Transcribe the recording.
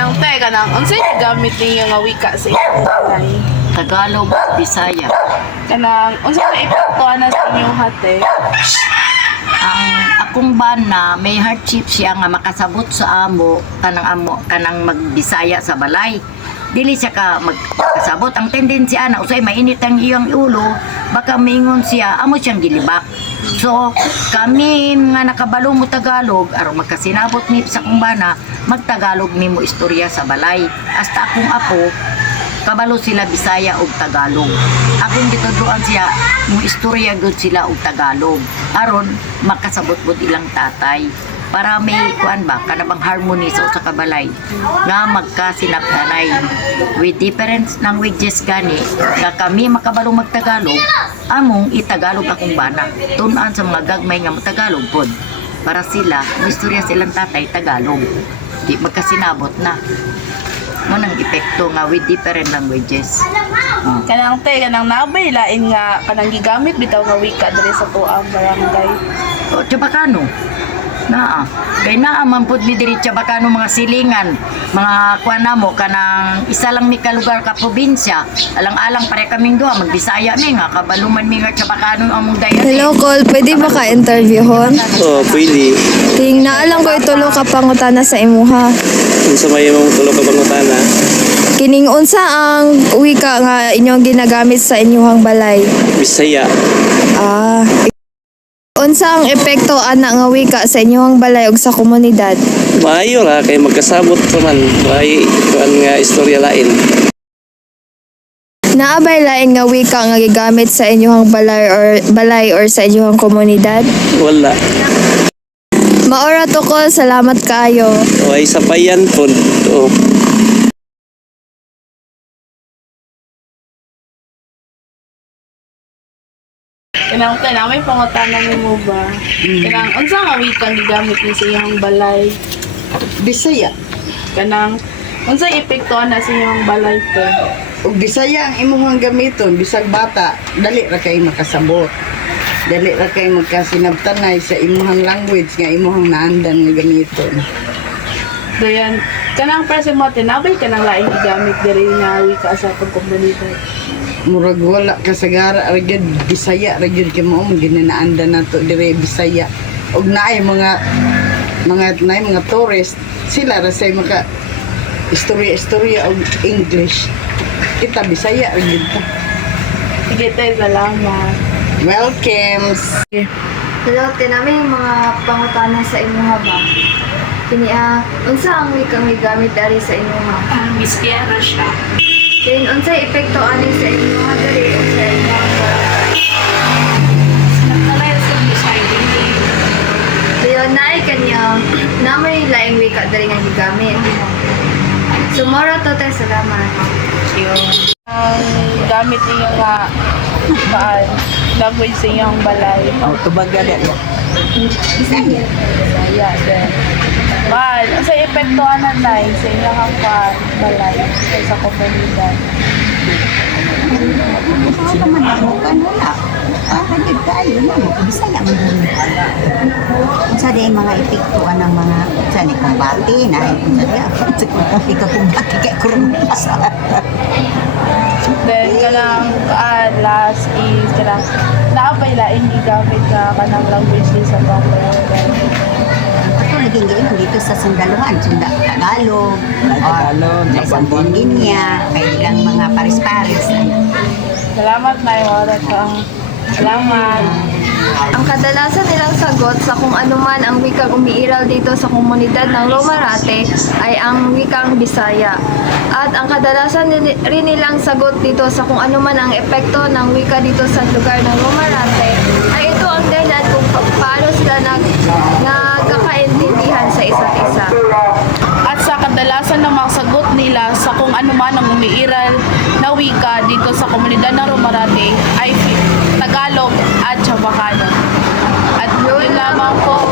Kanang te, kanang unsay gamit ninyo nga wika sa inyong balay? Tagalog, Bisaya. Kanang unsay na epektuhan na sa inyong hate? Ang akong bana may hardship siya nga makasabot sa amo kanang magbisaya sa balay. Dili siya ka magkasabot. Ang tendensya na usay mainit ang iyang ulo, baka maingon siya amo siyang gilibak. So kami nga nakabalo mo Tagalog aron magkasinabot ni sa akong bana, magtagalog nimo istorya sa balay. Hasta akong apo kabalo sila Bisaya ug Tagalog. Akong gituduan siya mo istorya gud sila og Tagalog aron makasabot-bot ilang tatay para may kuan ba kanabang harmony sa usa ka balay nga magkasinabtanay with different languages gani nga kami makabalo magtagalog among itagalog akong bana tun-an sa mga gagmay nga Tagalog pod para sila mo istorya silang tatay Tagalog di magkasinabot na mo nang epekto nga with different languages. Kanang te, kanang naabay lain nga kanang gigamit bitaw nga wika diri sa tuang barangay. O Chabacano naa kay naa man pud mi diri Chabacano mga silingan mga kuan namo kanang isa lang mi ka lugar ka probinsya alang-alang pare kaming duha magbisaya mi nga kabaluman mi nga Chabacano among dayan. Hello, Col. Pwede ba ka-interview hon? Oo, pwede. Ting naalang ko itulo ka pangutana sa imuha. Kung sa may mong tulog ka pangutana, Kining unsa ang wika nga inyong ginagamit sa inyong balay? Bisaya. Ah. Unsa ang epekto ana nga wika sa inyong balay ug sa komunidad? Maayo ra kay magkasabot man. May kuan nga istorya lain. Naabay lain nga wika nga gigamit sa inyong balay or sa inyong komunidad? Wala. Maora to ko, salamat kaayo. Way sapayan pod. Oo. Kanang te, na may pangutanan nimo ba? Kanang unsa nga wika gigamit ni sa iyang balay? Bisaya. Kanang unsay epektuhan na sa iyong balay te? Ug Bisaya ang imuhang gamiton bisag bata, dali ra kay makasabot. Dali ra kay magkasinabtanay sa imuhang language nga imuhang naandan nga gamiton. Dayan, kanang presyo mo te, nabay kanang lain gigamit diri nga wika sa pagkomunidad. Murag wala kasagara ra gyud Bisaya ra gyud kay mao ginanaandan nato dire Bisaya. Ug naay mga tourist, sila ra say maka istorya og English. Kita Bisaya ra gyud ta. Sige te, salamat. Welcome. Hello, tinami mga pangutana sa imuha ba? Kini unsa ang wikang gigamit dari sa imuha? Miss Kiara siya. Then unsa epekto ani sa imuha dari o sa imuha barangay? Nagtalay sa deciding day. Dayon naay kanya na may laing wika dari nga gigamit. Sumara to tay salamat. Ang gamit niyo nga paan, language sa iyong balay. Oh, tubaga din. Bisaya din. Mahal, sa epekto na tayo sa inyong paan, balay, sa komunidad. Sa man ako kan wala. Hagid kayo na mo Bisaya man din. Unsa di mga epektuan ng mga sa ni kumbati na unsa di ikaw kumbati kay kurumpas. Then, kanang last is, kanang naabay laing gigamit na kanang language din sa komunidad. Ako naging gayon dito sa Sandaluhan, Tagalog, or sa Bonginia, kay ilang mga paris-paris. Salamat na yung oras ang salamat. Ang kadalasan nilang sagot sa kung anuman ang wikang umiiral dito sa komunidad ng Romarate ay ang wikang Bisaya. At ang kadalasan rin nilang sagot dito sa kung anuman ang epekto ng wika dito sa lugar ng Romarate ay ito ang dahilan kung paano sila nagkakaintindihan sa isa't isa. At sa kadalasan ng mga sagot nila sa kung ano man ang umiiral na wika dito sa komunidad ng Romarate ay Tagalog at Chabacano. At yun lamang po